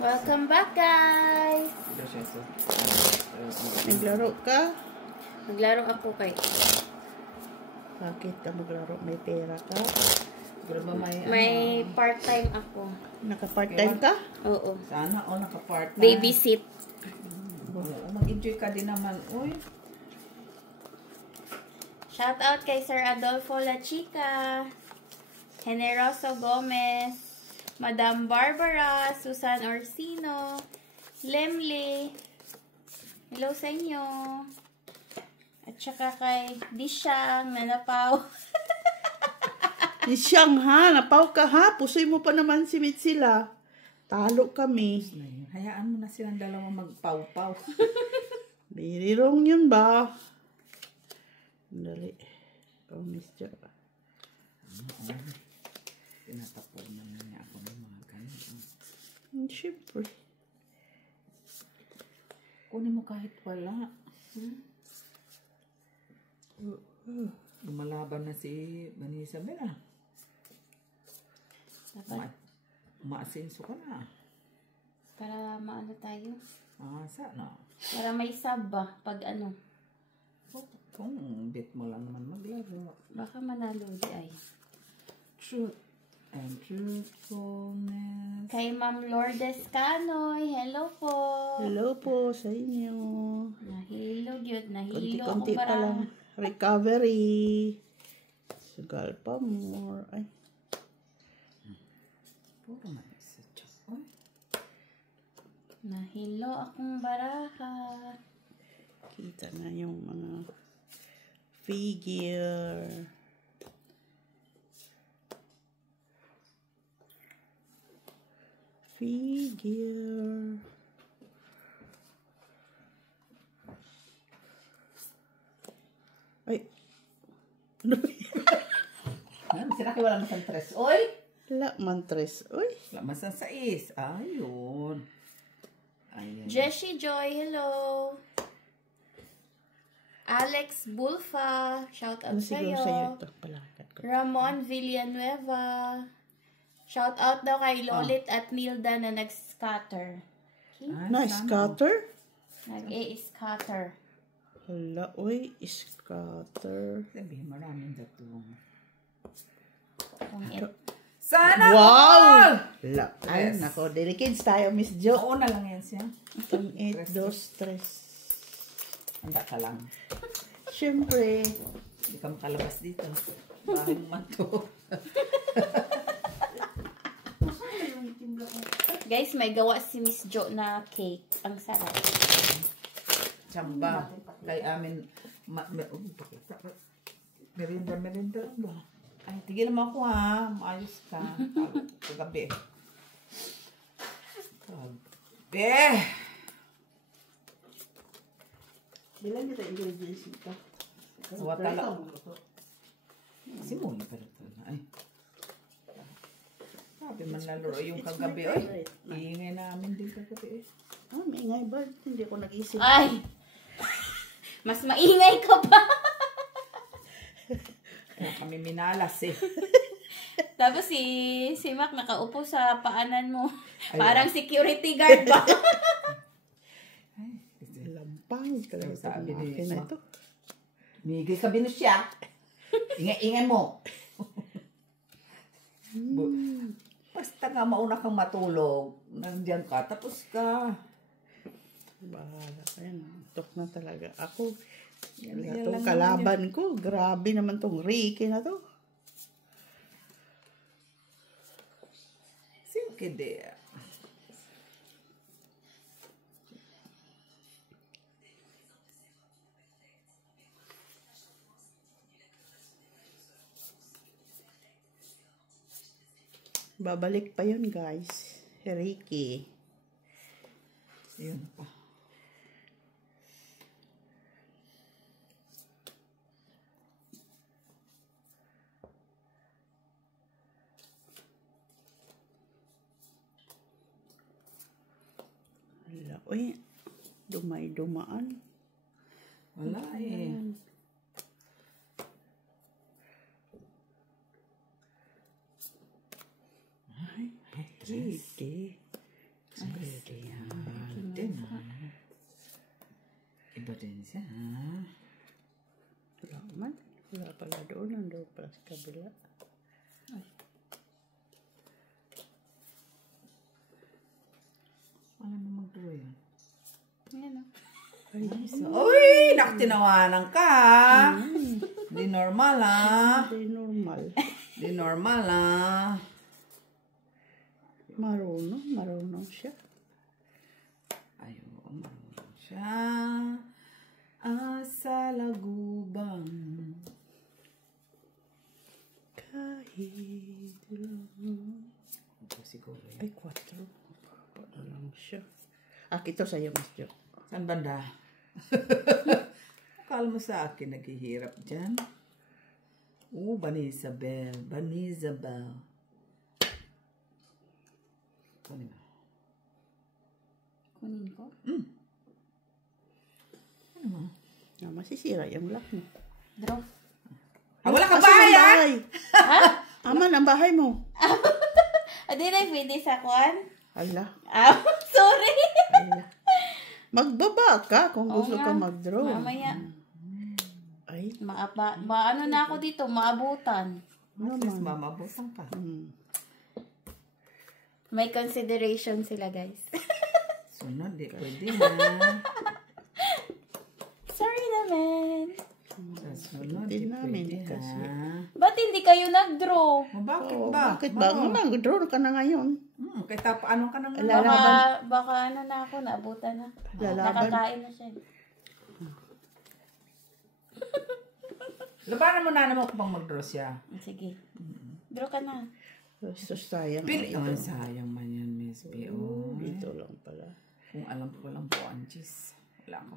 Welcome back, guys! Naglaro ka? Naglaro ako kay... Bakit ka maglaro? May pera ka? May part-time ako. Naka-part-time ka? Oo. Sana naka-part-time. Babysit. Mag-enjoy ka din naman. Uy. Shout out kay Sir Adolfo La Chica, Generoso Gomez, Madam Barbara, Susan Orsino, Lemley. Hello sa inyo. At saka kay Dishang Nanapaw. Siyang ha, napaw ka ha. Pusoy mo pa naman si Mitsila. Talo kami. Hayaan mo na silang dalawa magpaw-paw. Birirong yun ba? Dali. Oh, Miss Jo. Tinatapon naman niya ako ng mga ganyan. Siyempre. Kunin mo kahit wala. Lumalaban na si Vanessa Bella. Umaasenso ka na. Para maano tayo. Sana. Para may sub ba pag ano. Kung bet mo lang naman maglaro. Baka manalo di ay. Truth and truthfulness. Kay Ma'am Lourdes Canoy. Hello po. Hello po sa inyo. Nahilo yun. Nahilo ako Konti-konti pa para. lang. Recovery. Sugal pa more. Ay. Puro man isa chok. Uy. Nahilo akong baraha. Kita na yung mga figure. Ay. Sila kayo wala masang tres. Uy! Wala man tres. Uy. Wala masang sais. Ayun. Ayan. Jessie Joy, hello. Alex Bulfa, shout out Ano siguro sa'yo. sa'yo ito? Palakat ko. Ramon Villanueva, shout out daw kay Lolit at Nilda na nag-scatter. Nice scatter. Nag-e-scatter. Hala, uy, scatter. Sabihin maraming datong. Sana Wow! Hala, ay, Yes. nako, dedicates tayo, Miss Jo. Oo na lang yan siya. Ang 8, 2, 3. Handa ka lang. Siyempre. Hindi ka makalabas dito. Bahay mo man to. Guys, may gawa si Miss Jo na cake. Ang sarap. Tsamba. Kay amin. Merinda ba? Ay, tigil mo ako ha. Maayos ka. Kagabi. Bilang kita ingredients ito. Watala. Simula pa rin. Ay. Sabi man lalaro yung kagabi. Ay, iingay namin din kagabi. Ah, maingay ba? Hindi ako nag-isip. Ay! Mas maingay ka pa! Kaya kami minalas eh. Tapos si Mac nakaupo sa paanan mo. Ay, Parang security guard ba? Lampang talaga Sabi sa ni akin na ito. Migil ka binusya. Ingay mo. Basta nga mauna kang matulog. Nandiyan ka. Tapos ka. Bahala ka yan. Tok na talaga. Ako, Yan itong lang kalaban ko. Grabe naman tong Ricky na to. Sige de. Babalik pa yun, guys. Ricky. Yun pa. Hala, uy. Dumay-dumaan. Wala eh. Ay, Ricky. Isa, ha? Wala man. Wala pala doon. Nandun pala sa kabila. Wala mo mag-draw yan. Ayan o. Ay, Uy! Nakatinawanan ka! Di normal, ha? hindi normal. Di normal, ha? Marunong siya. Ayun, marunong siya. Asa lagubang. Kahit lang. Ito siguro yan. Ay, 4. Paano lang siya. Ito sa'yo, Mas Jo. Saan banda? Akala mo sa akin naghihirap dyan? Banisabel. Banisabel. Kunin mo. Kunin ko. Ano mo? Masisira yung lock mo. Draw. Wala ka Asan ang bahay, ha? bahay? Aman, ang bahay mo. Di na pwede sa kwan? Ala. Sorry. Ala. Magbaba ka kung gusto Oo ka nga. mag-draw. Mamaya. Ay, Maano na ako dito, maabutan. At least mamabusan ka. May consideration sila, guys. Sunod, di pwede na. Sorry naman. Sa sunod, Hindi di namin pwede kasi. ha. Ba't hindi kayo nag-draw? Bakit oh, ba? bakit ba? Mag-draw ka na ngayon. Kaya ano ka nang Baka ano na ako, naabutan na. Lalaban. Nakakain na siya. Labanan mo na naman ko pang mag-draw siya. Sige. Draw ka na. So, sayang. Pili. ito. Sayang man yan, Miss B. Oh. Dito lang pala. Kung alam ko lang po, Anchis. Wala ko.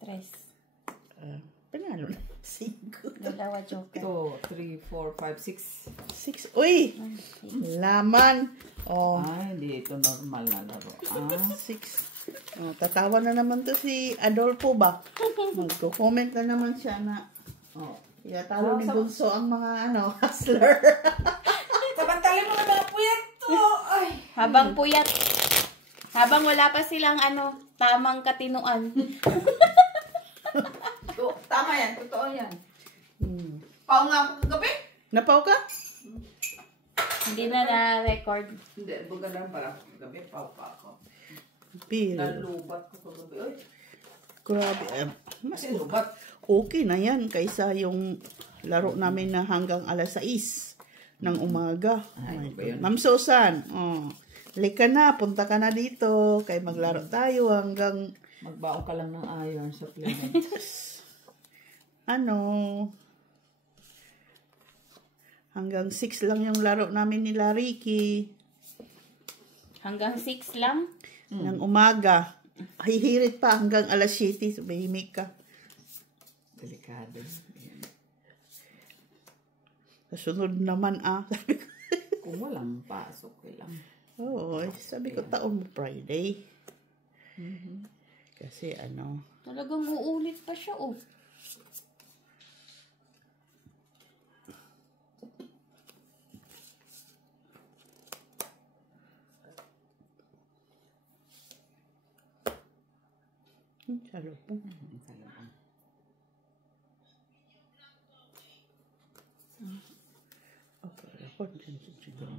Tres. Panalo na. 5. Dalawa joker. 2, 3, 4, 5, 6. 6. Uy! Laman. Oh, Ay, dito normal na laro. 6. Oh, tatawa na naman to si Adolfo ba? Magko-comment na naman siya na talo ni Bunso ang mga hustler. Sabantalin mo na mga puyat to. Ay. Habang wala pa silang tamang katinuan. Tama yan, totoo yan. Pao nga ako kagabi. Napaw ka? Hindi na na-record. Hindi, bagalan pala ako kagabi. Pao pa ako. Bill. Nalubat ko kagabi. Uy, Grabe. mas lubat. Okay na yan kaysa yung laro namin na hanggang alas 6 ng umaga. Ay, ba yun? Ma'am Susan, lika na, punta ka na dito. Kay maglaro tayo hanggang Magbaon ka lang ng iron supplement. hanggang 6 lang yung laro namin nila Ricky. Hanggang 6 lang. Ng umaga. Hihirit pa hanggang alas 7. Sumihimik ka. Delikado. Ayan. Kasunod naman sabi ko. Kung walang pasok, lang. Sabi ko taon mo Friday. Kasi Talagang uulit pa siya, oh. Salo po. Okay, ako dyan siguro.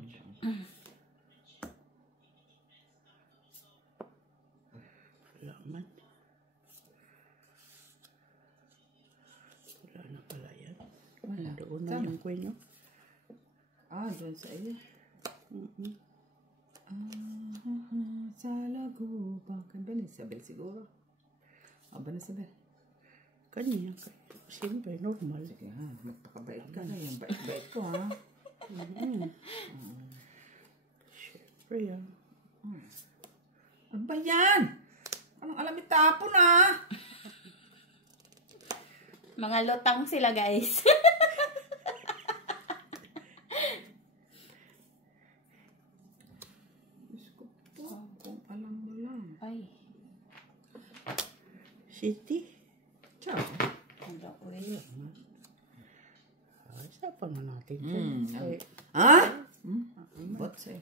Wala man. Wala na pala yan. Wala. Doon na yung queen, no? Doon sa iyo. Sa lagubang. Kan Banisabel siguro. Banisabel. Kanya. Siyempre, normal. Sige ha, magpakabait ka na yan. Bait-bait ko ha. Siyempre, yan. Ano ba yan? Anong alam itapon ha? Mga lutang sila, guys. Diyos ko po, kung alam mo lang. Ay. City. Ciao. Isapan na natin. Ha? Ba't sa'yo?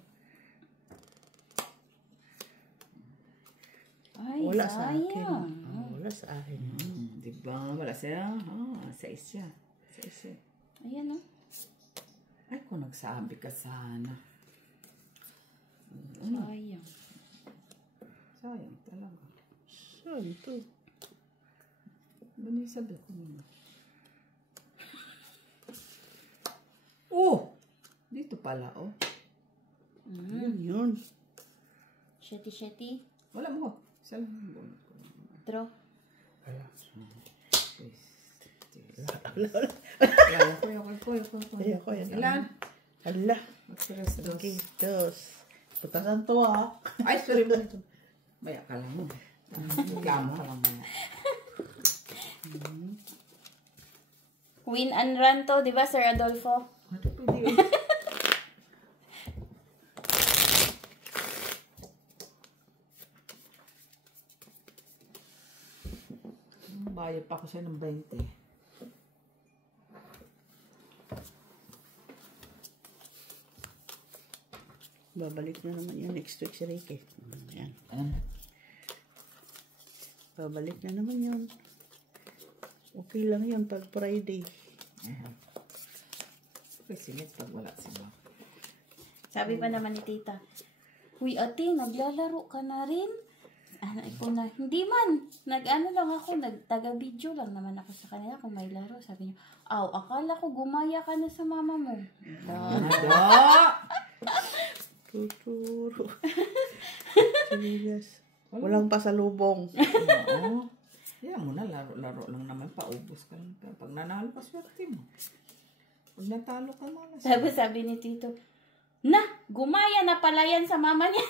Ay, Wala sa akin. sayang. Wala sa akin. Diba? Wala siya. Sa isya. Sa isya. Ayan, oh. Ay, kung nagsabi ka sana. Sayang. Sayang talaga. Saan ito? Ano yung sabi ko muna? Oh! Dito pala, oh. Yun. Sheti-sheti. Wala mo. Isa lang. Draw. Ayoko. Ilan? Ala. Magsiras dos. Okay, dos. Putasan to ah. Ay, sorry mo. Maya ka lang mo. Reklamo ka lang maya. Win and run to, di ba, Sir Adolfo? Ano pwede yun? Bayad pa ako siya ng 20. Babalik na naman yun next week si Ricky. Ayan. Babalik na naman yun. Okay lang yun pag Friday. Okay, sige, pag wala sila. Sabi pa naman ni tita, "Uy, ate, naglalaro ka na rin?" Ano, ako na, hindi man. Nag-ano lang ako, nagtaga-video lang naman ako sa kanila kung may laro. Sabi niya, "Aw, akala ko gumaya ka na sa mama mo." Tuturo. Serious. Walang pasalubong. Oo. Yan mo na, laro lang naman. Paubos ka lang. Pag nanalo ka, swerte mo. Pag natalo ka, malas. Tapos sabi ni tito, "Na, gumaya na pala yan sa mama niya."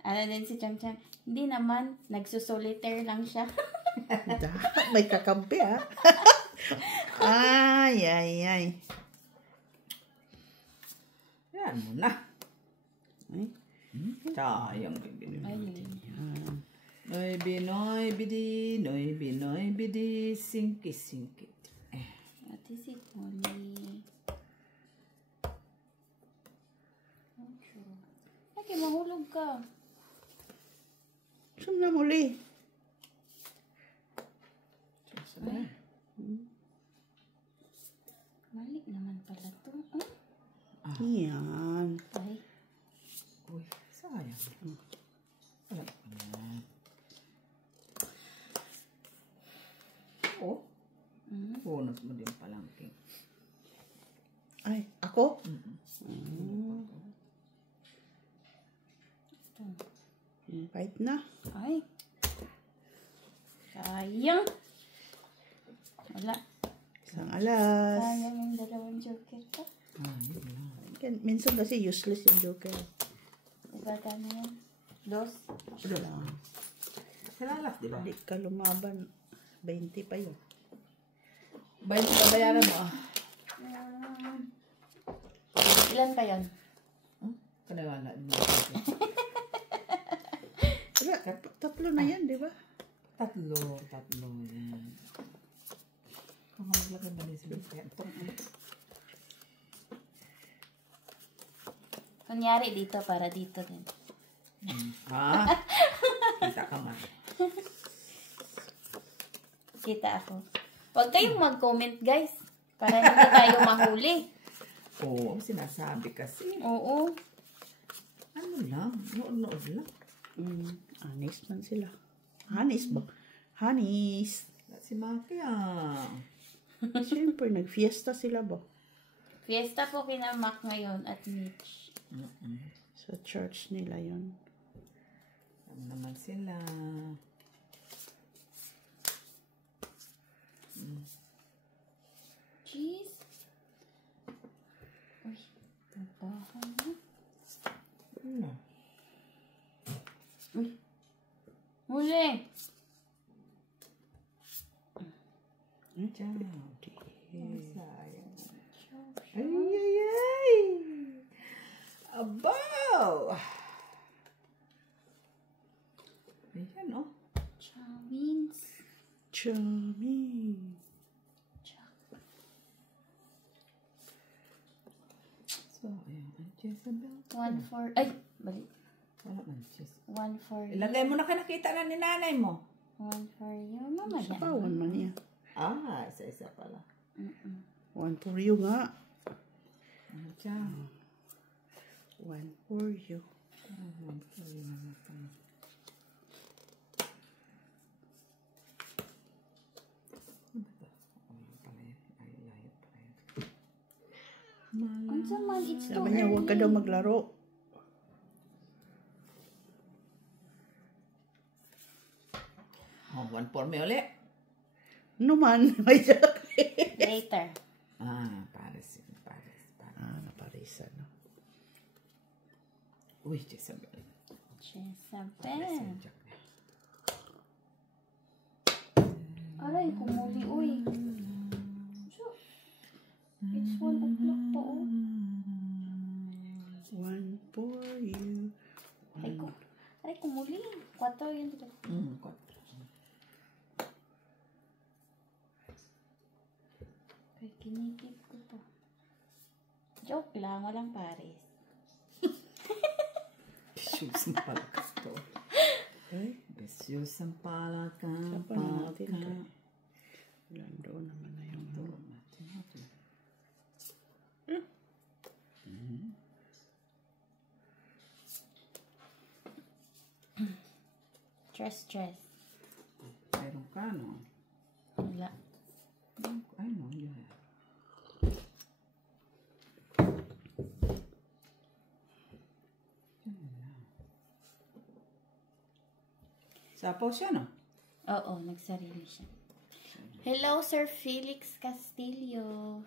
Ano din si Chang Chang, "Hindi naman, nagsusolitaire lang siya." May kakampi ah. Ay. Yan mo na. Ay. Sayang, bibili mo. Ayun. Noy bidi, singki. Ate si Tony. Ay, mahulog ka. Saan na muli? Mali naman pala to. Yan. Ay, Uy, sayang. Wala ka na. Oh, bonus mo din palang. Ay, ako? Kahit na. ay. Sayang. Wala. Isang alas. Sayang yung dalawang joker ko. Yun lang. Minsan kasi useless yung joker. Diba kano yan? Dos. Kailangan di ba? Hindi ka lumaban. 20 pa yun. Bayad ka bayaran mo Ilan pa yun? Kanawala mo. Wala, tatlo na yan, di ba? Tatlo yan. Kung maglagay ba niya sila? Kunyari dito para dito din. Kita ka man. Kita ako. Huwag kayong mag-comment, guys. Para hindi tayo mahuli. Oo, sinasabi kasi. Oo. Ano lang, nood lang. Honest man sila. Honest ba? Honest. Si Maki Siyempre, nag-fiesta sila ba? Fiesta po kina Mac ngayon at Mitch. Sa church nila yun. Ano naman sila. Cheese. Uy, tabahan mo. Ano? Uy. Huli. Diyan. Sayang. Ay. Abaw! Ayan, oh. Chowmins. Chummy. So, ayan. Ang Jezebel. 1-4. Ay, balik. Wala man, sis. 1 for you. Ilagay mo na ka nakita na ni nanay mo. 1 for you. Mama Sa yan. pawan man niya. Ah, isa-isa pala. 1 for you nga. Ano siya? 1 for you. Unsa man, it's too Sabi niya, huwag ka daw maglaro. Oh, 1 for me ulit. No man, may joke. Later. Ah, Paris. Naparisan. No? Uy, Jezebel. Jezebel. Aray, kumuli, uy. So, it's 1 o'clock to, oh. 1 for you. Aray, kumuli. 4 yun dito. 4. Kay kinikip ko to. Joke lang, walang Paris. Shoes ang palakas to. Okay. Shoes ang palakas. Sapa na natin to. Lando naman na yung Stress. Meron ka, no? Wala. I know, yeah. Sapaw siya, no? Oo, nagsarili siya. Hello, Sir Felix Castillo.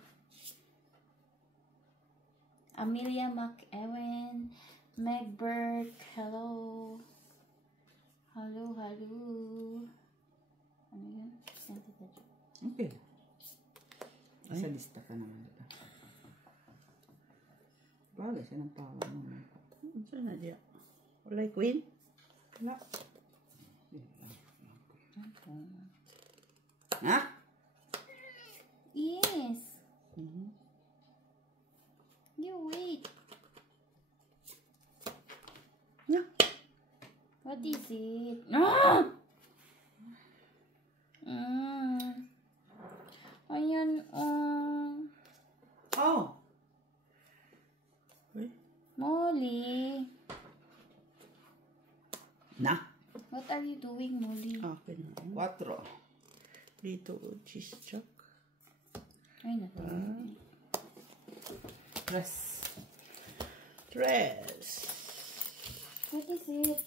Amelia McEwen. Meg Burke. Hello. Hello. Ano yun? Okay. Sa lista ka naman dito. Bagay siya ng power mo. Saan na diya? Walay queen? Wala. Ha? Yes. You wait. Yeah. What is it? Ah! Ayan, Oh! Uy. Molly. Na? What are you doing, Molly? Okay na. 4. Dito, cheese chuck. Ay, nato. Tres. What is it?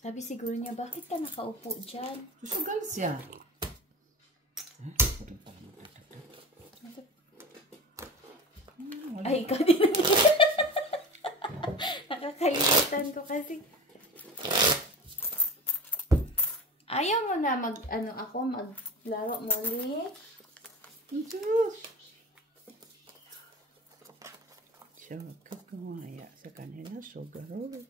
Sabi siguro niya, bakit ka nakaupo dyan? Susugal siya. Ay, ikaw din. Nakakalimutan ko kasi. Ayaw mo na maglaro, Molly. Siya magkakamaya sa kanila. So, garo.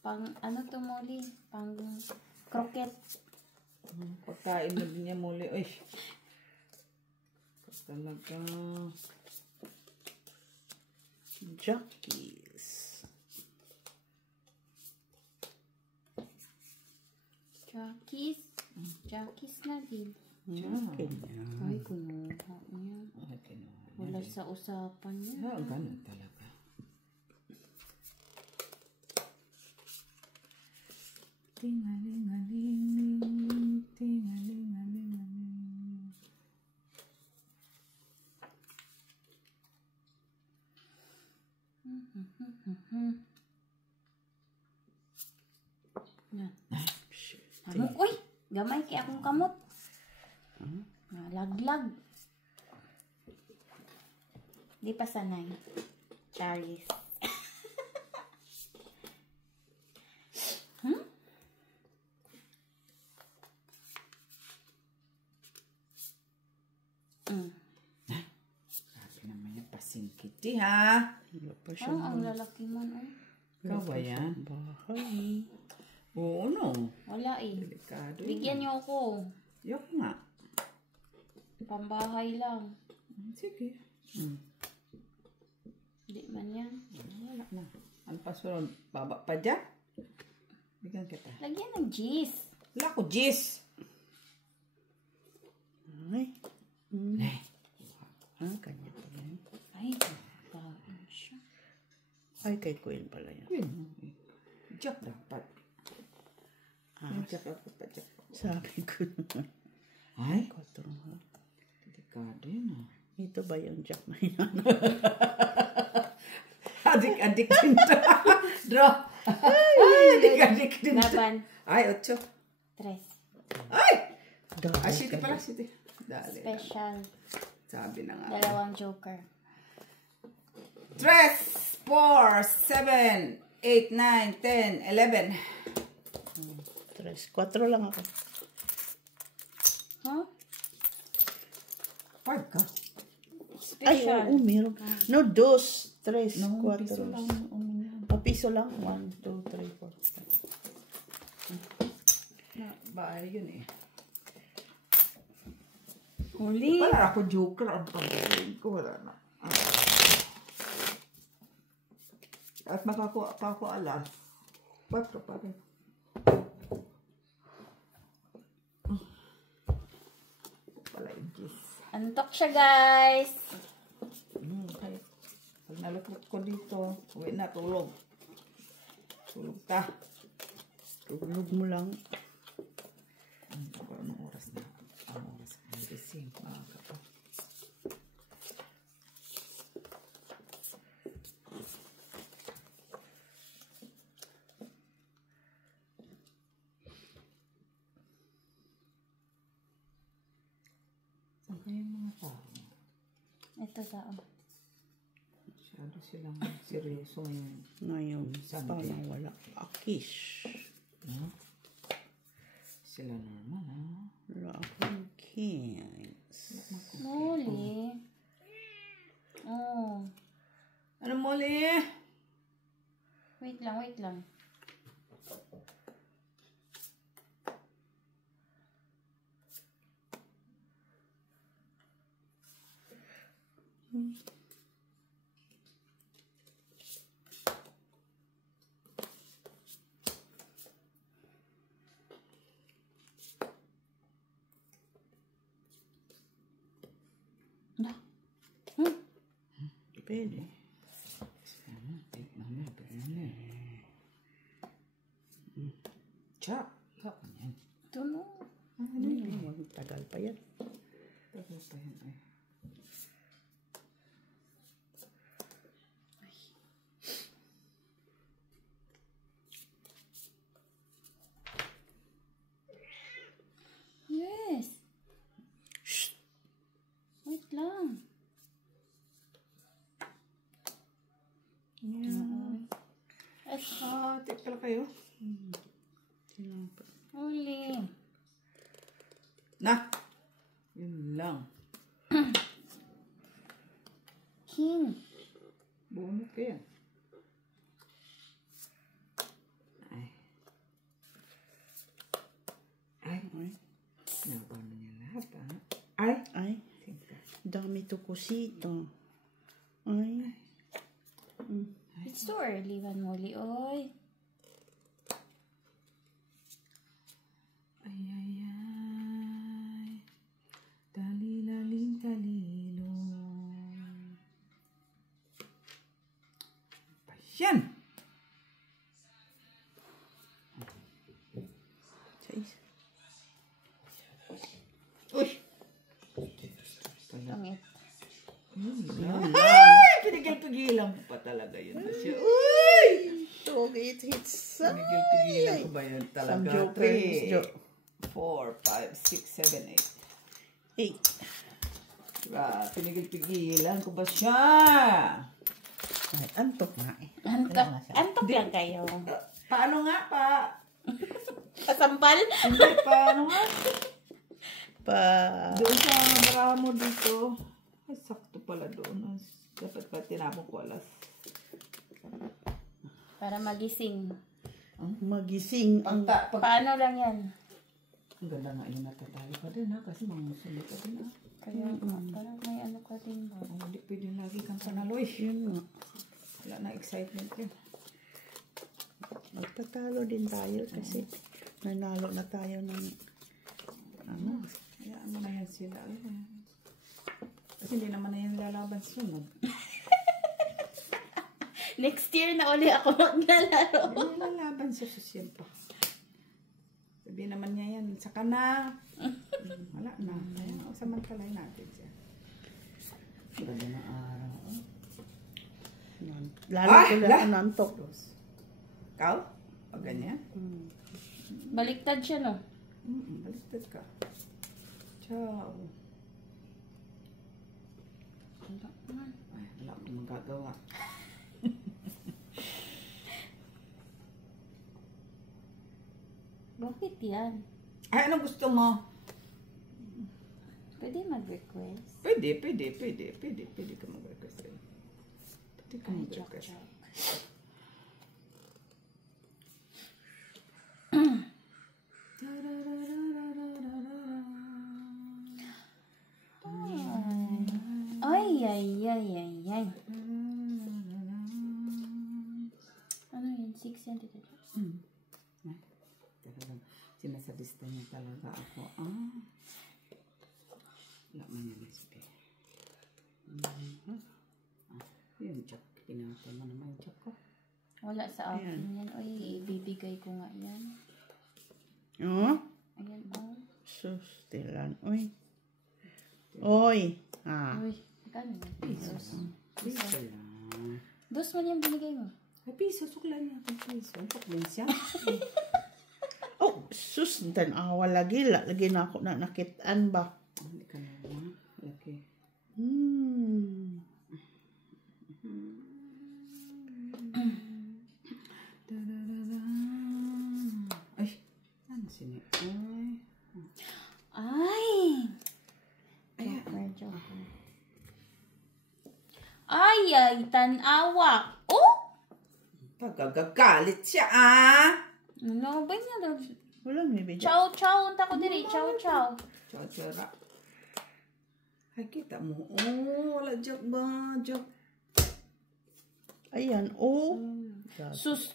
Pang, to, Molly? Pang croquet. Pagkain mo din niya muli. Uy. Talaga. Jockeys. Jockeys na din. Okay. Ay, kunuha niya. Wala sa usapan niya. Ganun talaga. Tingalingaling, tingalingaling. Yan. Uy! Gamay kay akong kamot. Laglag. Di pa sanay. Charis. Sabi naman niya, pasingkiti ha. Wala pa siya. Ang lalaki man. Ikaw ba yan? Bahay. Oo, no. Wala eh. Delikado. Bigyan niyo ako. Yok nga. Pambahay lang. Sige. Hindi man yan. Wala na. Ano pa sunod? Baba pa dyan? Bigyan kita. Lagyan ng cheese. Wala ko, Jis. Ay. Eh. Kanya pala yun. Ay, baon siya. Ay, kay Queen pala yun. Yun. Jack dapat. Yung Jack dapat pa Jack. Sabi ko naman. Ay? 4 ha. Delikado yun ah. Ito ba yung Jack na yun? Adik-adik din to. Draw. Ay, adik-adik din to. Laban. Ay, 8. 3. Ay! Dahil Ay, city pala, city. Dali. Special. Sabi na nga. Dalawang joker. 3, 4, 7, 8, 9, 10, 11. 4 lang ako. Huh? 5 ka? Ay, Special. oo, meron. No, 2, 3, 4. No, piso lang. Piso lang. 1, 2, 3, 4. Bahay yun eh. Huli. Wala ako joker. Ang pagkain ko, wala na. At makakuha pa ako alas. 4 pa rin. Wala yung Jis. Antok siya, guys. Okay. Pag nalukot ko dito, uwi na, tulog. Tulog ta. Tulog mo lang. Anong oras na? Anong oras na? Gising. Maaga pa. Saan kayong mga tao? Ito tao. Masyado silang seryoso ngayon. Ngayon, Sunday. parang wala. Akish. Huh? Sila normal, ha? Wala akong kings. Huli. Oh. Ano muli? Wait lang, wait lang. Na. Pwede. Chak. Chak yan. Ito no. Tagal pa yan. Tagal pa yan ay. Yes. Wait lang. Tik pala kayo. Huli. Na. Yun lang. King. Bunot ka yan. Ay. Ay. Ay. Nakuha na niya lahat, ha? Ay. Ay. Dami to kusito. Ay. It's too early, Van Muli. Oy. Ay, ay, ay. Talilalim, talilong. Ba yan? Sais. Uy! Pangit. Ay! Pinigil-pigilan ko pa talaga yun na siya. Uy! Dog, it hits. Pinigil-pigilan ko ba yun talaga? Some jokers. 3, 4, 5, 6, 7, 8. 8. Pinigil-pigilan ko ba siya? Ay, antok nga eh. Antok. Antok lang kayo. Paano nga pa? Pasampal? Hindi, paano nga? Pa... Doon sa baraha mo dito. Ay, sakto pala doon. Dapat pa tinapon ko alas. Para magising. Magising ang... Paano lang yan? Ang ganda nga yung natatali pa din ha. Kasi mga musulit ka din ha. Kaya parang may ano ka din ba? Oh, hindi pwede lagi kang panalo eh. Yun nga. Wala na excitement yun. Magtatalo din tayo kasi nanalo na tayo ng ano. Hayaan mo na yan sila. Kasi hindi naman na yan lalaban sunod. Next year na uli ako maglalaro. Hindi lalaban sa social pa. Sabi naman niya yan, saka na. Wala na. Kaya samantalay natin siya. Ganda ng araw. Lalo ko lang nantok. Ikaw? Pag ganyan? Baliktad siya, no? Baliktad ka. Ciao. Ay, wala akong magagawa. Bakit yan? Ay, ano gusto mo? Pwede mag-request. Pwede ka mag-request. Pwede ka Ay, mag-request. joke. Ay, ay, ay, ay, ay. Ano yun? 6 cm. Talagang sinasadista niya talaga ako. Wala man yung SB. Yun, Jack. Pinatay mo naman yung Jack ko. Wala sa akin yan. Ay, ibibigay ko nga yan. Oh? Ayan, oh. Sus, tilan. Uy. Oy. Uy, magkano yan? Pesos. Piso lang. Dos man yung binigay mo. Ay, piso. Suklan niya akong piso. Ang taklan siya. Oh, sus, tanawa lagi. Lagi na ako na nakitaan ba? Hindi ka naman. Laki. Ay, ano sini? Ay! Joker. Ay, ay, tanawa. Oh! Pagagagalit siya, Ano ba niya daw? Walang may video. Chow, chow. Unta ko diri. Chow, chow. Tsara. Ay, kita mo. Oh, wala joke ba? Joke. Ayan, oh. Sus.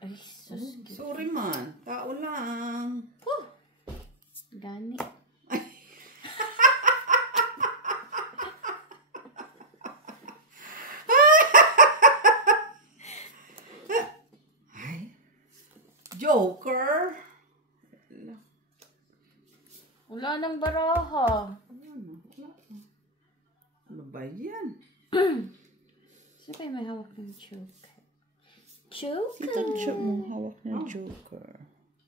Ay, sus. Sorry man. Tao lang. Gani. Ay. Joker. Wala nang baraha. Ano ba yan? Sino pa yung may hawak ng joker? Si Joker? Tansya mo hawak ng Joker.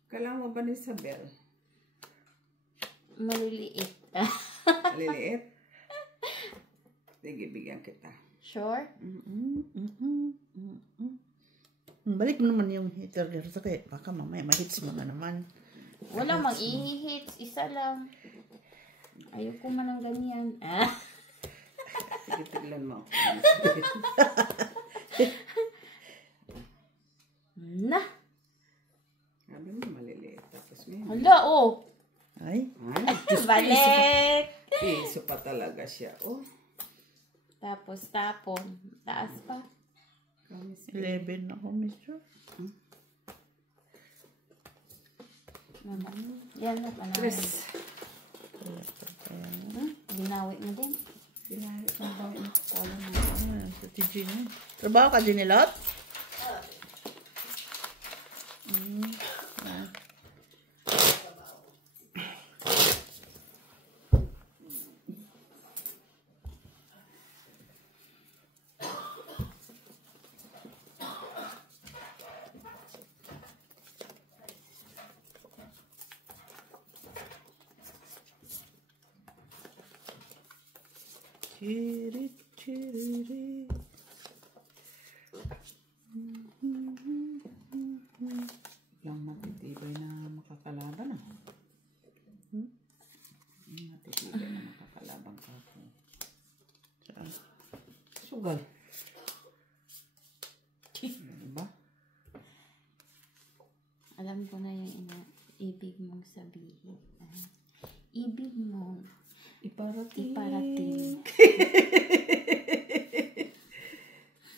Kailangan mo ba ni Isabel? Maliliit. Maliliit? Sige, bigyan kita. Sure? Balik mo naman yung hitter dito sa kaya. Baka mamaya mahits mo na naman. Wala mang i-hits. Isa lang. Ayoko man ng ganyan. Sige, tiglan mo. Na. Sabi mo, maliliit. Tapos ngayon. Hala, oh. Ay. Ay, Diyos ko, Balik. piso pa talaga siya. Oh. Tapos, tapon. Taas pa. 11 ako, Mr. Naman. Yan na, panawin. Chris. Ginawit mo din. Sinahit mo ba yung polo mo? Sa TG niya. Trabaho ka, Jinilot? Chiri, chiri. Lang matitibay na makakalaban Matitibay na makakalaban ka po. Sugal. Diba? Alam ko na yung ibig mong sabihin. Ibig mo Iparating.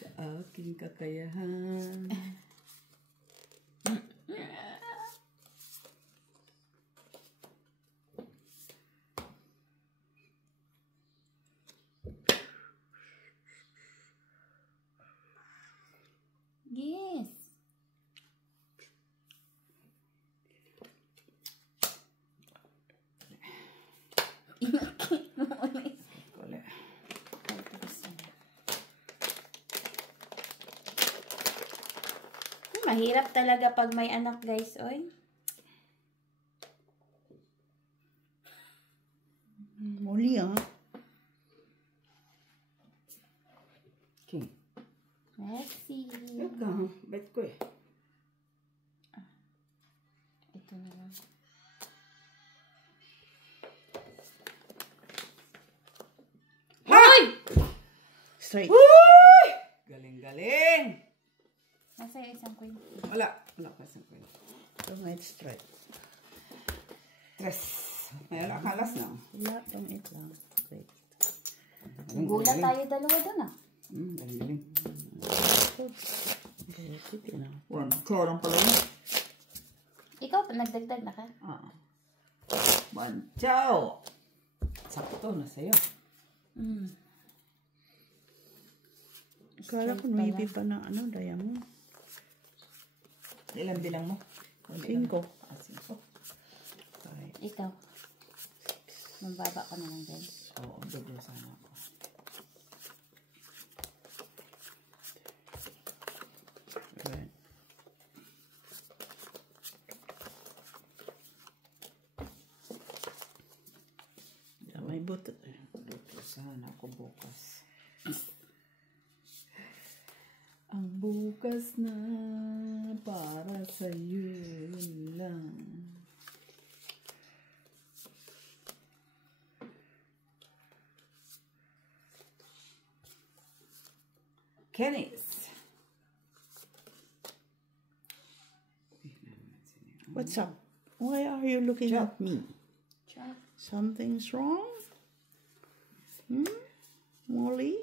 Sa aking kakayahan. Yes. Inakit mo ulit. Wala. Mahirap talaga pag may anak, guys, oy. Muli Okay. Merci. Ika, bet ko eh. Ito na lang. Hoy! Straight. Uy! Galing-galing! Nasa yung isang queen. Wala. Wala pa sa kwento. Tungit straight. Tres. May alas na. Wala, tungit lang. Straight. Gulat tayo dalawa doon, ah. Galing-galing. Sige na. One, charang pala yun. Ikaw, nagdagdag na ka? One, chow! Sakto na sa'yo. Kala ko maybe pa ng diamond. Ilan bilang mo? 5. 5. Ikaw. Mababa ka na lang din. Oo, dobro sana ako. Right. May butot eh. Dobro sana ako bukas. Ang bukas na para sa'yo lang. Kenis. What's up? Why are you looking at me? Something's wrong? Molly?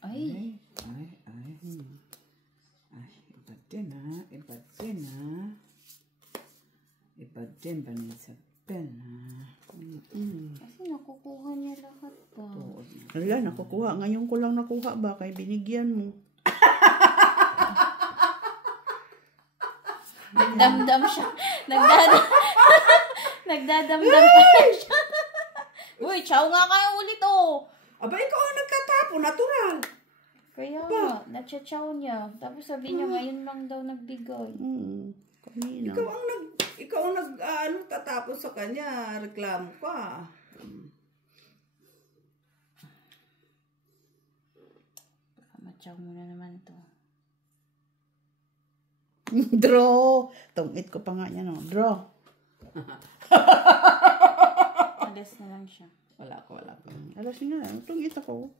Ay. Ay, iba din ha. Iba din ha. Iba din ba ni Isabel ha? Kasi nakukuha niya lahat ba? Wala, nakukuha. Ngayon ko lang nakuha ba? Kay binigyan mo. Nagdamdam siya. Nagdadamdam pa siya. Uy, chow nga kayo ulit, oh. Aba, ikaw ang nagkatapo. Natural. Kaya nga, nachachaw niya. Tapos sabi niya, ngayon lang daw nagbigay. Kanina. Ikaw ang tatapos sa kanya. Reklamo ka. Machaw mo na naman to. Draw. Tungit ko pa nga niya, no? Draw. Alas na lang siya. Wala ko. Alas nga. Tungit ako.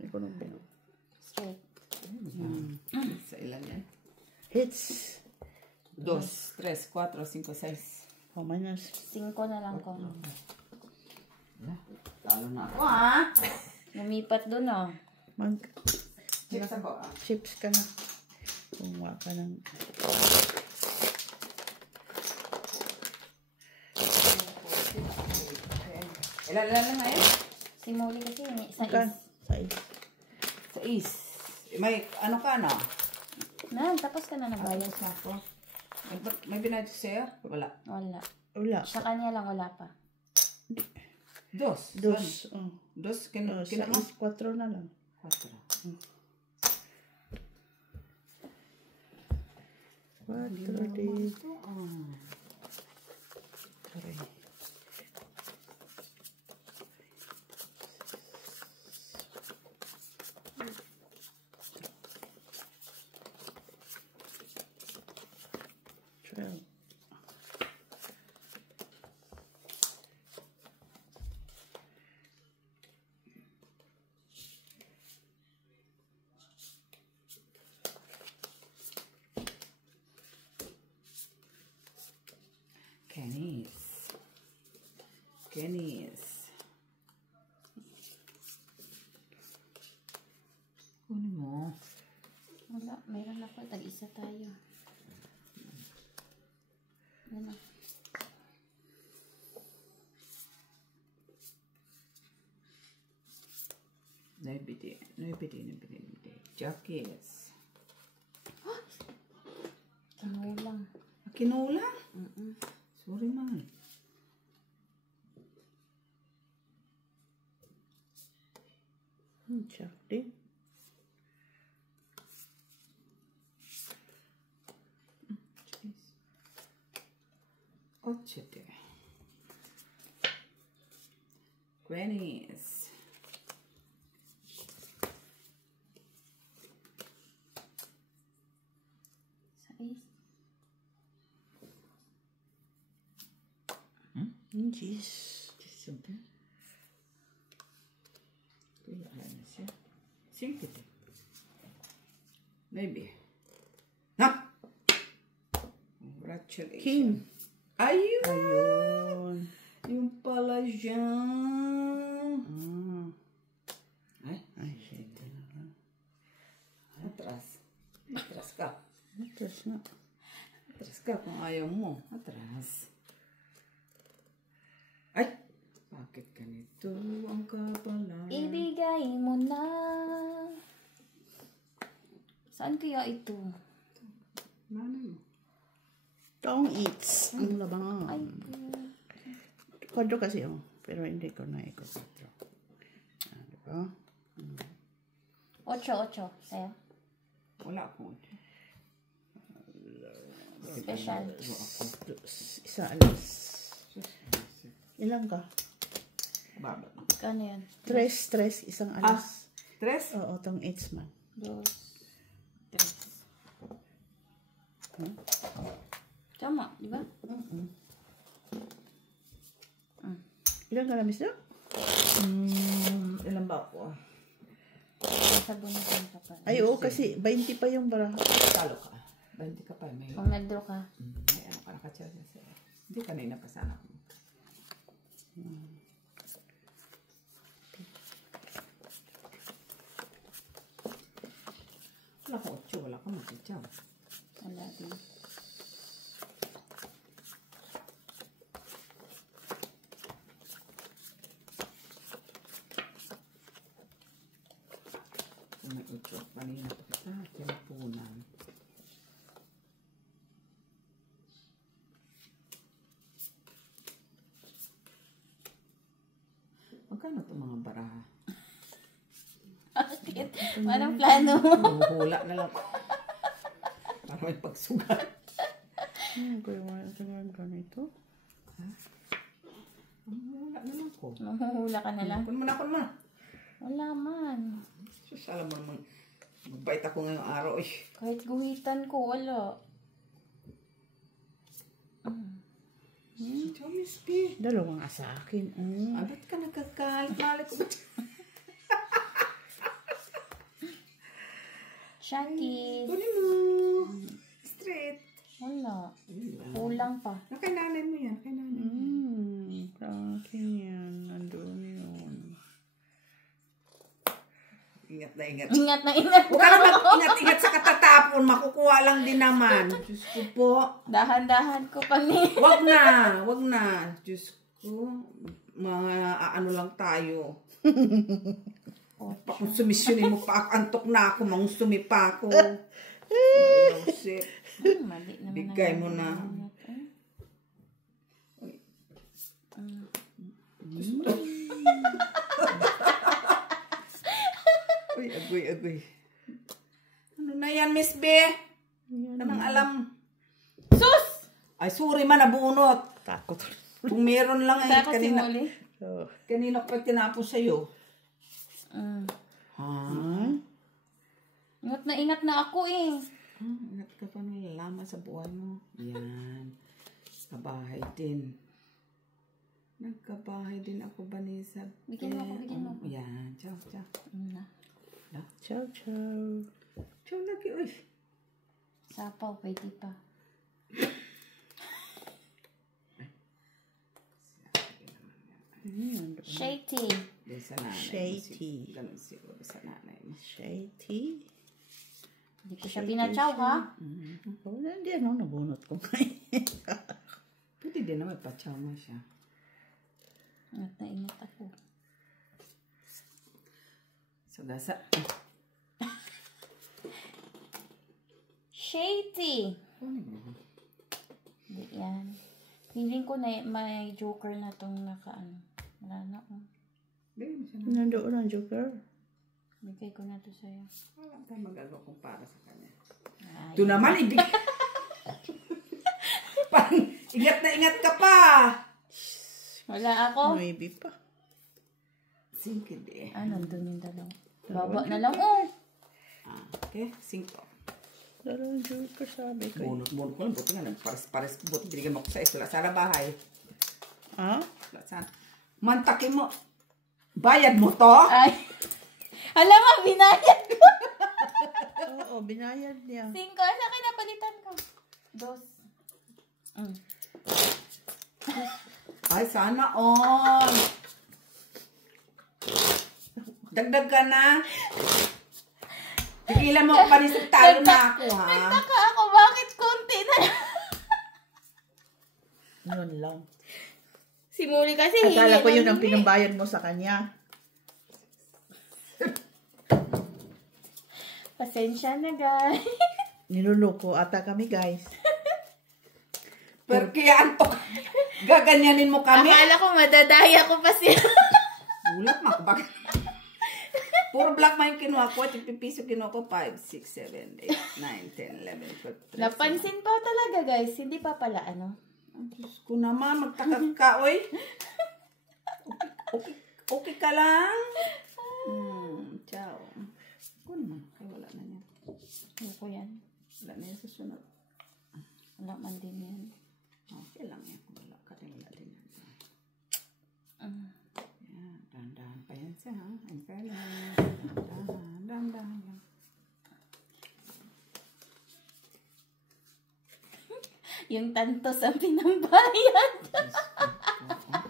Ikaw nang bilo. Straight. Sa ilan yan? Hits. 2, 3, 4, 5, 6. Oh, minus. 5 na lang ko. Talo na ako, ha? Lumipat dun, oh. Chips ako, ha? Chips ka na. Kumuha ka ng... Ilan na ngayon? Si Molly kasi, sa is. May ano ka na? Tapos ka na nagbayad na ako. May binayad sa'yo? Wala. Wala. Sa kanya lang wala pa. 2. 2. Oh. 2? Kina mo? 4 na lang. 4. 4 days. Sorry. Kenny. Kunin mo. Wala, meron ako. Tag-isa tayo. Ano? Naibidi. Jackets. Kinulang. Kinulang? Sorry man. Chakti. Ochete. Grannies. Sais. Jeez. Simple. Kaya na siya. Simple. Maybe. Ha? Congratulations. King. Ayun! Ayun. Yung pala siya. Ay, Ay, shit. atras. Atras ka. Atras na. Atras ka kung ayaw mo. Atras. Ay! Bakit ganito ang kapala? Ibigay mo na. Saan kaya ito? Mana mo? Tong eats. Ang labangan. Ay, Kwadro kasi pero hindi ko na ikot-kwadro. Diba? 8. Sa'yo. Wala akong. Special. Isa alas. Ilang ka? Baba. Kano yan? Tres, isang alas. Tres? Oo, tong eats man. 2, 3. Tama, di ba? Ilang ka na, miss na? Ilan ba ako? Sabunutan ka pa. Ay, oo, kasi 20 pa yung baraha. Talo ka. 20 ka pa. May, Kung nag-draw ka. may ano ka nakacharge na sa'yo. Hindi kanina pa sana ako. Wala kang 8. Wala kang makicharge. Wala din. Kung may 8. Kanina pa kita. Tinapunan. Magkano itong mga baraha? Bakit? Anong plano mo? Hula na lang. Para may pagsugat. Kaya wala ganito. Hula na lang ko. Mahuhula ka na lang. Kun mo na. Wala man. Sus, alam mo naman. Magbait ako ngayong araw. Eh. Kahit guhitan ko, wala. Ito, Miss P. Dalawa nga sa akin. Ah, ba't ka nagkakalit-malit ko? Shakis. Kunin mo. Straight. Wala. Kulang pa. Kay nanay mo yan. Kay nanay mo. Sa akin yan. Nandun yun. Ingat na ingat. Ingat na ingat. Huwag ka na mag-ingat-ingat sa katatapon. Makukuha lang din naman. Diyos ko po. Dahan-dahan ko pa ni. Wag na. Diyos ko. Mga ano lang tayo. Pakonsumisyonin mo pa ako. Antok na ako. Mangusumi pa ako. Malusip. Mali naman. Bigay mo na. Uy, agoy. Ano na yan, Miss B? Anong alam? Sus! Ay, sorry man, nabunot. Takot. Kung meron lang ay Dapat kanina. simuli. So, Kanina ko pa tinapos sa'yo. Ha? Ingat na ako eh. Ingat ka pa nung lalaman sa buhay mo. Yan. Kabahay din. Nagkabahay din ako, Vanessa. Bigyan mo ako, bigyan mo. Yan. Ciao. ciao. Ciao lagi, uy. Sapaw, pwede pa. Shady. Sa nanay mo. Shady. Ganun siguro sa nanay mo. Shady. Hindi ko siya pinachaw, ha? Wala, hindi ano, nabunot ko ngayon. Pwede din naman, pachaw mo siya. Ingat na ingat ako. So, gasa. Shady. Hindi yan. Feeling ko na may joker na tong nakaano. Wala na, oh. Nandoon ang joker. Bigay ko na to sa'yo. Wala tayo magagawa kung para sa kanya. Ay. Ito naman, parang ingat na ingat ka pa. Wala ako. Maybe pa. Singkid eh. Ah, nandun yung dalawa. Baba na lang, oh. Okay, 5. Dalawang joker sabi ko. Bunot ko lang. Buti nga, nagpares-pares. Buti binigyan mo ko sa wala sana bahay. Ha? Wala sana. Mantakin mo. Bayad mo to? Ay. Alam mo, binayad ko. Oo, binayad niya. 5. Asa ka napalitan ko? 2. Ay, sana on. Dagdag ka na. Tigilan mo pa rin sa talo na ako, ha? Nagtaka ako, bakit konti na lang? Yun lang. Si Muli kasi Akala ko yun ang hingi ng- pinambayad mo sa kanya. Pasensya na, guys. Niluloko ata kami, guys. Pero kaya antok. Gaganyanin mo kami. Akala ko madadaya ko pa siya. Gulat mo ako. Bakit? Puro black man yung kinuha ko. At yung pipiso kinuha ko. 5, 6, 7, 8, 9, 10, 11, 12, 13. Napansin pa talaga, guys. Hindi pa pala, ano? Ang Diyos ko naman. Magtakag ka, oy. Okay ka lang? Ciao. Ako naman. Ay, wala na yan. Ayoko yan. Wala na yan sa sunod. Wala man din yan. Okay lang yan. Wala ka rin. Wala din yan. Yan. Dahan-dahan pa yan siya, ha? I'm fairness. Dahan-dahan lang. Yung tantos ang pinambayad.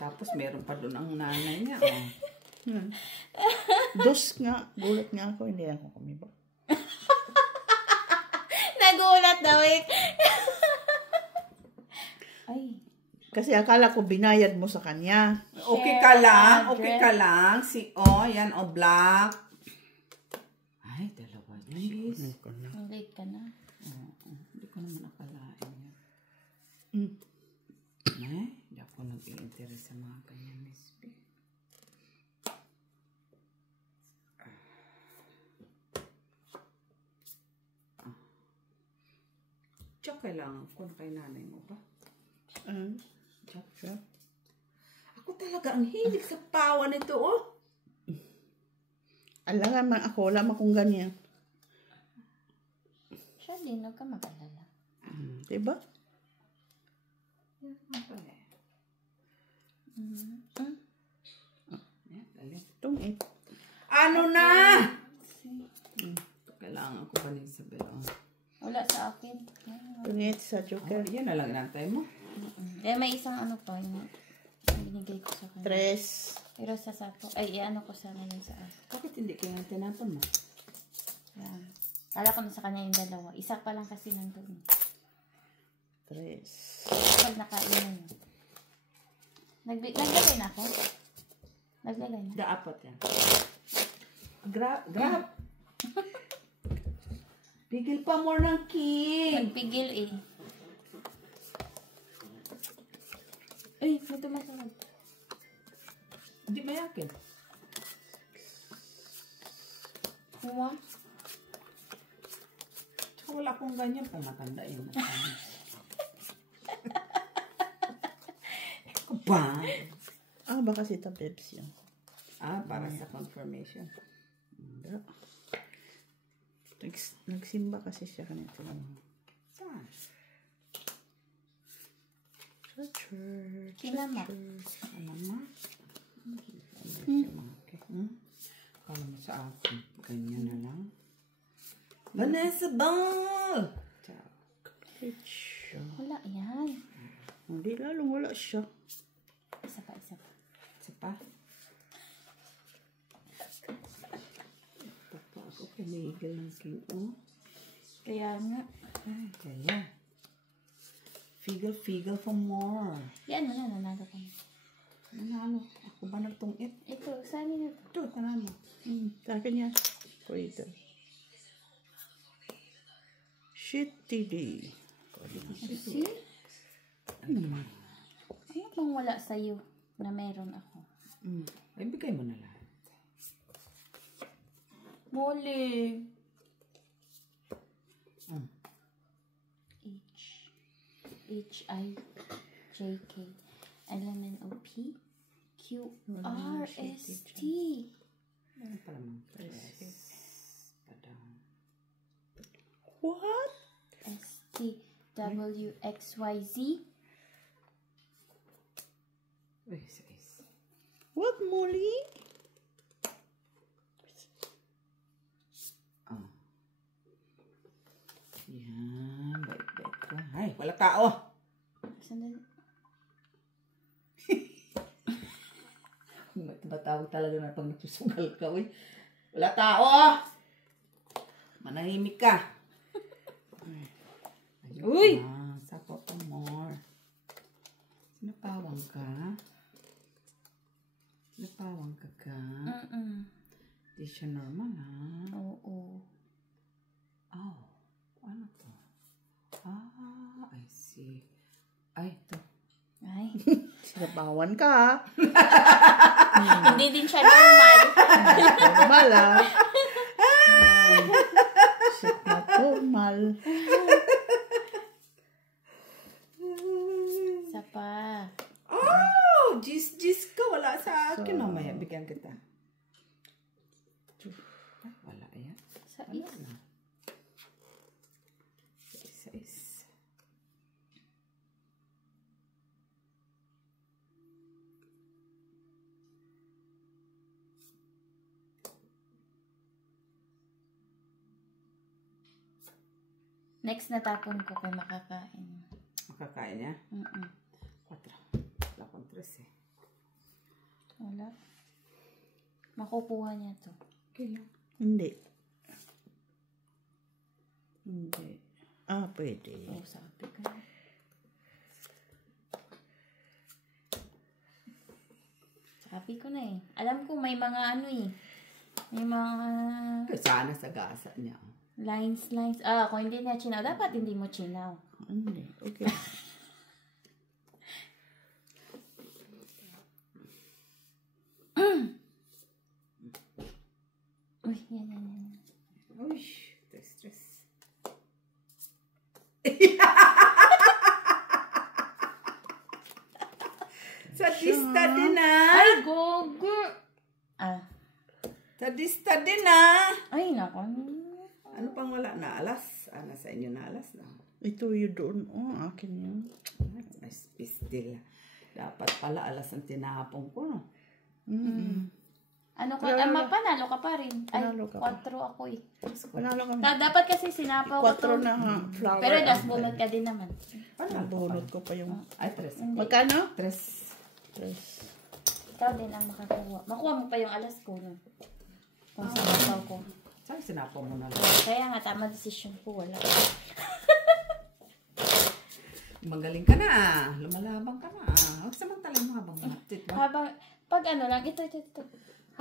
Tapos meron pa doon ang nanay niya. Oh. Dos nga. Gulat nga ako. Hindi ako kumiba. Nagulat daw eh. Ay. Kasi akala ko binayad mo sa kanya. Okay ka lang. Okay ka lang. Yan, black. Ay, dalawa. Jeez. Late ka na. Hindi ko naman akalain yan. Mm. Ay, hindi ako nag-i-interest sa mga ganyan, Miss B. Tsaka kailangan ko na kay nanay mo ba? Sure. Ako talaga ang hilig sa pawa nito, oh. Alangan man ako. Wala man akong ganyan. Siya din, huwag ka mag-alala. Diba? Itong Ano na? Kailangan ko pa ni Isabel. Oh. Wala sa akin. Itong sa joker. Yan na lang inantay mo. Eh, may isang ano pa yung binigay ko sa kanya. 3. Pero sa sapo. Ay, ano ko sana yun sa akin. Bakit hindi kaya tinapon mo? Yan. Kala ko na sa kanya yung dalawa. Isa pa lang kasi nandun. 3. Pag nakainan. Naglagay na ako. Naglagay na. Daapat yan. Grab. Pigil pa more ng king. Nagpigil eh. Ay, may tumatawag. Hindi ba yakin? Uma? Tsaka wala akong ganyan. Pamatanda yun. Ba? Baka si Tabebs yan. Para sa confirmation. Hindi. Nagsimba kasi siya kanito. Saan? Sa church. Kinamak. Alam mo? Kala mo sa akin. Ganyan na lang. Vanessa Ball! Ciao. Siya. Wala yan. Hindi lalong wala siya. Isa pa, isa pa. Isa pa? Tumigil ng king. Oh. Kaya nga. Ay, kaya. Figgle for more. Yan mo na, nanalo ka na. Ano? Ako ba nagtungit? Ito, saan na to? Ito, tanan mo. Sa akin yan. Pwede. Shitty day. See? Ano naman? Ano bang wala sa'yo na meron ako? Ay, bigay mo na lahat. Muli. H-I-J-K L-M-N-O-P Q-R-S-T Ano pala mga press? Padang. What? S-T-W-X-Y-Z Uy, sais. What, Molly? Oh. Yan. Bait-bait ko. Ay, wala tao. Sandali. Matawag talaga na pag nagsusugal ka, uy. Wala tao. Manahimik ka. Uy! Sapo pa more. Sinapawang ka? Sinapawang ka ka? Di siya normal, ha? Oo. Oh, ano to? I see. Ay, ito. Ay. Sinabawan ka. Hindi din siya normal. Normal, ah. Shit na normal. Isa pa. Oh! Jis ka. Wala sa akin. Mamaya, bigyan kita. Ay, wala yan. Sa Wala is. na. Sais. Next na tapon ko kung makakain. Makakain niya? 4. Wala pang 3 eh. Wala. Makukuha niya to. Okay lang. Hindi. Hindi. Ah, pwede. Oo, sabi ko. Sabi ko na eh. Alam ko may mga ano eh. May mga Sana sa gasa niya. lines. Ah, kung hindi niya chinaw, dapat hindi mo chinaw. Hindi. Okay. Uy, yan. Uy, stress. Sadista din ah. Ay, gogo! Ah. Sadista din ah. Ay, nako. Ano pang wala na alas? Nasa inyo na alas na. Ito yung doon. Oh, akin yun. Nice pistil. Dapat pala alas ang tinapong ko, no? Ano ka? Panalo ka pa rin. Ay, Panalo ka pa. 4 ako eh. Panalo ka. Dapat kasi sinapaw ko to. 4 na ha. Flower. Pero das bunot ka din naman. Bunot ko pa yung... Ay, 3. Magkano? 3. 3. Ikaw din ang makakuha. Makuha mo pa yung alas ko. No? Kung sinapaw ko. Saan sinapaw mo na lang? Kaya nga, tama decision ko. Wala. Magaling ka na. Lumalabang ka na. Huwag samantalay mo habang matit mo. Habang, pag ano lang, ito.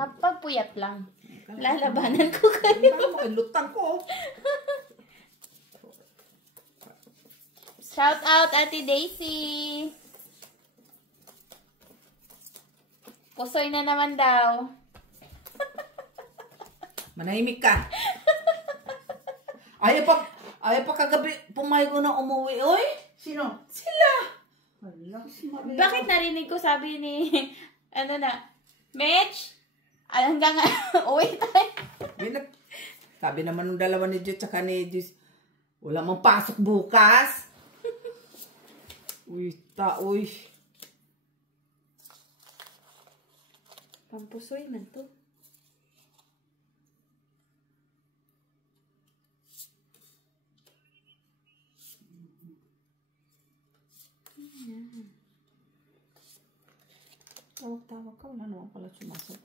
Pag puyat lang. Lalabanan ko kayo. Parang lutang ko. Shout out, Ate Daisy. Pusoy na naman daw. Manahimik ka. Ayaw pa kagabi pumayag ko na umuwi. Oy! Sino? Sila! Bakit narinig ko sabi ni, Mitch? Hanggang, uwi tayo. Sabi naman ng dalawa ni Diyos tsaka ni Diyos, wala mang pasok bukas. Uy, uy. Pampusoy man to. Tawag ka, wala naman pala sumasok.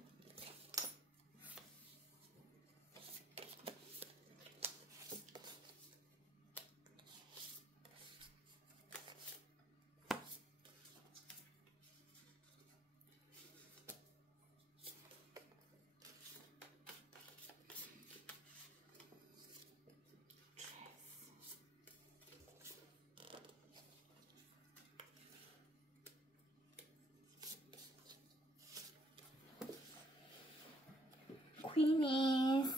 Queenies.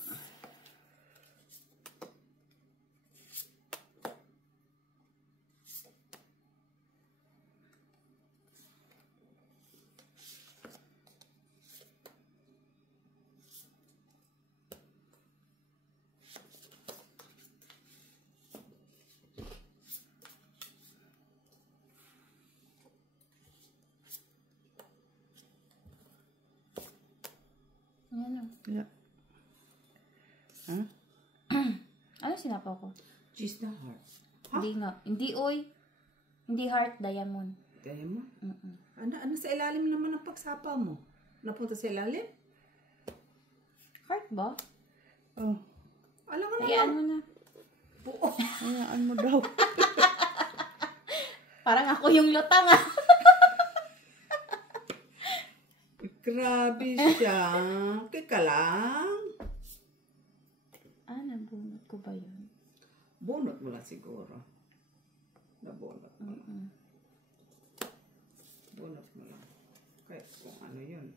Ano? Yeah. Huh? Ano sinapaw ko? Cheese na heart. Hindi nga. Hindi, oy. Hindi heart, diamond. Kaya mo? Mm-mm. Ano sa ilalim naman ang pagsapa mo? Napunta sa ilalim? Heart ba? Oh. Alam mo na. Hayaan mo na. Oo. Hayaan mo daw. Parang ako yung lutang ah. Grabe siya. Kika lang. Nabunot ko ba yun? Bunot mo lang siguro. Nabunot mo lang. Bunot mo lang. Kaya kung ano yun.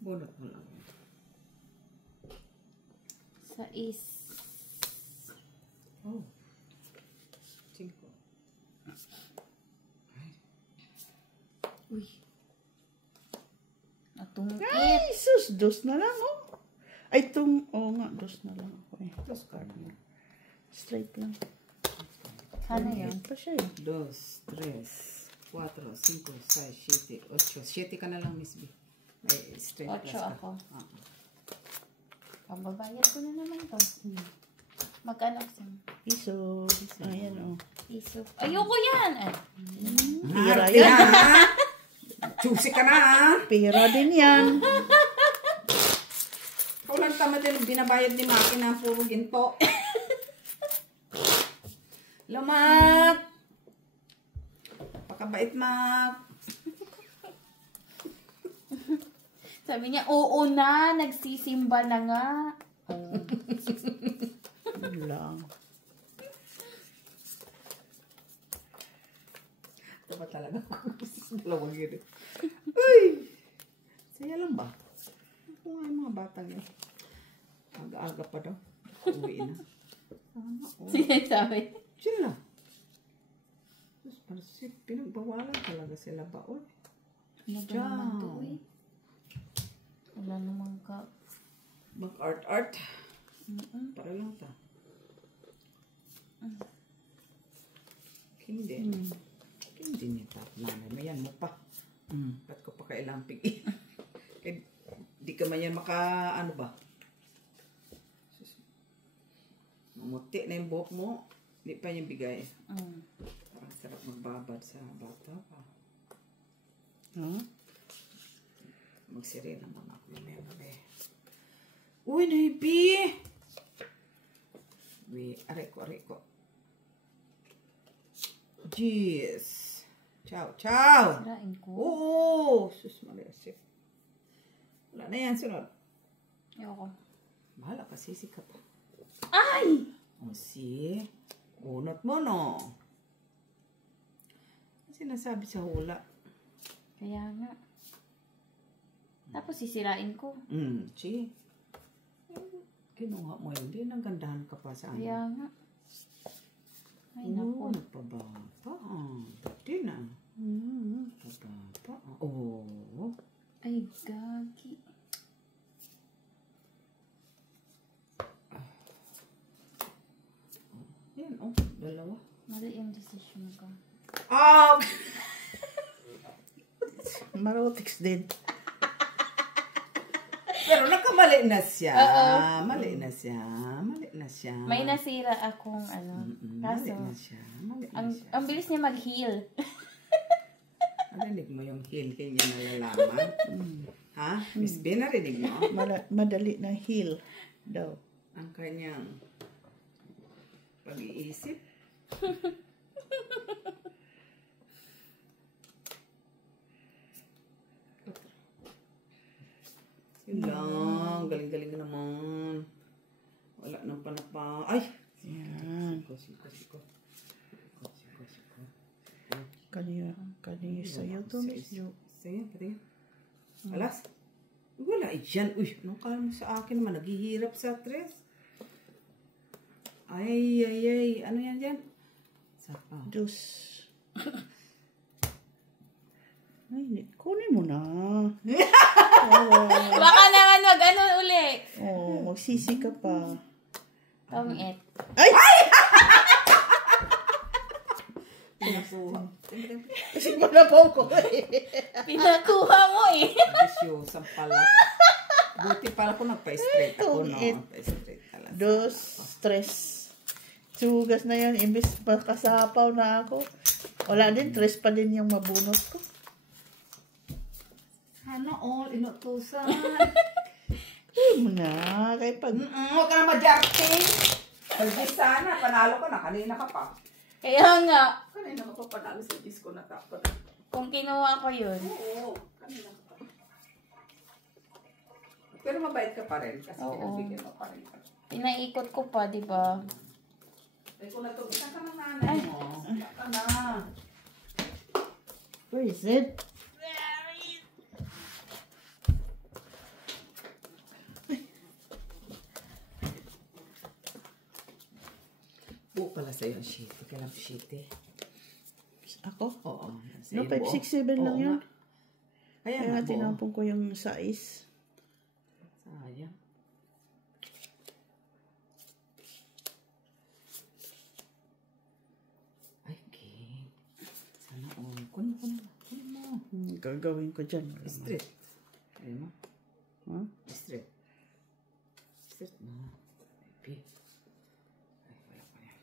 Bunot mo lang. Sais. Oh. 5. Uy. Natungkit. Ay, sus, dos na lang, oh. Ay, nga, dos na lang ako eh. Dos card mo. Straight lang. Sana yun. Pa siya eh. 2, 3, 4, 5, 6, 7, 8. 7 ka na lang, Miss B. Ay, straight 8 plus ka. ako. Pambabayad ko na naman to. Magkano kasi? Piso. Ayan, oh. Piso. Ayoko yan! Pira Arte yan. na, ha? Choosy ka na, ha? Pira din yan. Ikaw lang tama din, binabayad ni Maki na puro ginto. Hello, Mak! Pakabait, Mak. Sabi niya, oo na, nagsisimba na nga. Yun lang. Ito ba talaga? Dalawang yun. Uy! Saya lang ba? Kung nga yung mga batang yun. Aga-aga pa daw. Uwi na. Sana, oh. Sige, sabi. Chill lang. Tapos parang pinagbawalan talaga sila ba? Uy. Ano ba naman to eh? Wala naman ka. Mag-art-art. Para lang ta. Hindi. Hindi niya ta. Nanay, mayan mo pa. Ba't ko pa kailangang pigi? Eh, di ka man yan ano ba? Mamuti na yung buhok mo. Di pa niya bigay. Parang sarap magbabad sa bata pa. Huh? Magsirena muna ako yung memory. Uy, Naibi! Aray ko. Jeez. Ciao. Sirain ko. Oo! Sus, malasip. Wala na yan, sunod. Ayoko. Bahala ka, sisi ka pa. Ay! O, si? Unot mo, no? Ano sinasabi sa hula? Kaya nga. Tapos sisirain ko. Si? Kinuha mo yun. Di nanggandahan ka pa sa ano. Kaya nga. Ay, naku. Nagpababa. Pati na. Pababa. Oo. Ay, gagi. Yan, dalawa. Mali yung decision ko. Marotics din. Pero nakamali na siya. Oo. Mali na siya. May nasira akong Mali kaso. na siya. Ang bilis niya mag-heal. Narinig mo yung heel kay niya nalalaman? Ha? Miss B, narinig mo? Madali na heal daw. Ang kanyang pag-iisip. Yun lang. Galing-galing naman. Wala nang panapa. Ay! Yan. Siko. Kanina. Kanina sa'yo to, Miss Jo. Sa'yo, pati. Alas? Wala yan. Uy, anong kala mo sa akin naman? Naghihirap sa tres. Ay. Ano yan dyan? Sapa. Diyos. Ay, kunin mo na. Baka naman mag-ano uli. Oh, magsisi ka pa. Pangit. Ay! Pinakuha. Kasi wala pa ako Pinakuha mo eh. Ambisyosan pala. Buti pala ko nagpa-straight ako, no? Nagpa-straight talaga. Dos, stress. Sugas na yan. Imbis makasapaw na ako. Wala din, stress pa din yung mabunot ko. Sana all inutusan. Ay mo na. Kaya pag... Huwag ka na ma-jarting. Pagdi sana, panalo ka na. Kanina ka pa. Kaya nga, Kanina ka pa panalo sa disco na tapos. kung kinuha ko yun. Oo, kanina ka pa. Pero mabait ka pa rin kasi Oo. pinagbigyan mo pa rin ka. Pinaikot ko pa, di ba? Ay, kung natugisan ka ng nanay mo, wala ka na. Where is it? Buo pala sa'yo ang sheet. Kailan sheet eh. Ako? Oo. No, 5, 6, 7 lang yan. Kaya Kaya nga, buo. tinampong ko yung size. Sayang. Ay, King. Sana all. Kunin mo. Gagawin ko dyan. Straight. Ayun mo. Huh? Straight. Straight mo. Maybe. Ay, wala pa yan.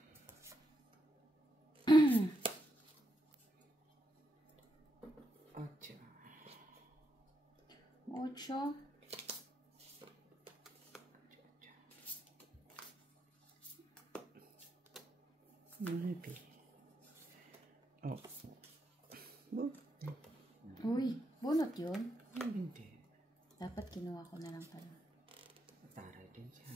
Ocho. 8. Maybe. Oh. Oh. Uy, bunot yun. Ay, hindi. Dapat kinuha ko na lang pala. Taray din siya.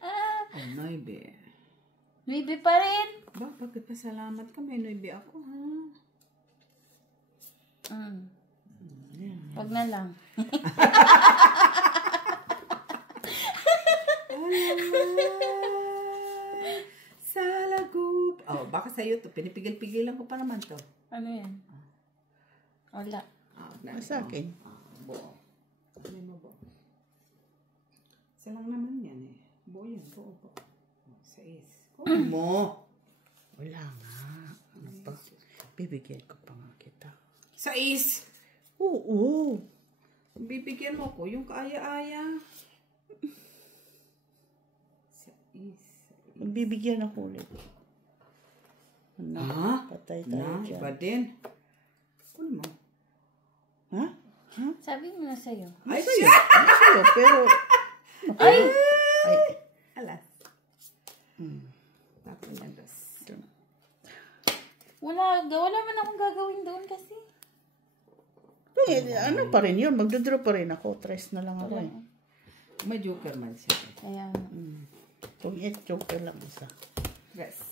Oh, Noibe. Maybe pa rin. Ba, bakit pasalamat ka? May Noibe ako, ha? Wag na lang. Salagup. Oh, baka sa'yo to. Pinipigil-pigilan ko pa naman to. Ano yan? Wala. Sa akin. Buo. Ano mo buo? Isa lang naman yan eh. Buo yan. Buo. Sais. Kunin mo. Wala nga. Ano pa? Bibigyan ko pa nga kita. Sais. Oo. Bibigyan mo ko yung kaaya-aya. Sais. Magbibigyan ako ulit. Ano? Ha? Patay tayo Na, dyan. iba din. Kunin mo. Ha? Sabi mo na sa'yo. Ay, Sa'yo. siya! Ano sa'yo? Pero... Ay! Ay. Alas. Hmm. Tapos na dos. Wala man akong gagawin doon kasi. Ano pa rin yun? Magdodraw pa rin ako. Tres na lang ako eh. May joker man siya. Kaya, Kung joker lang isa. Yes.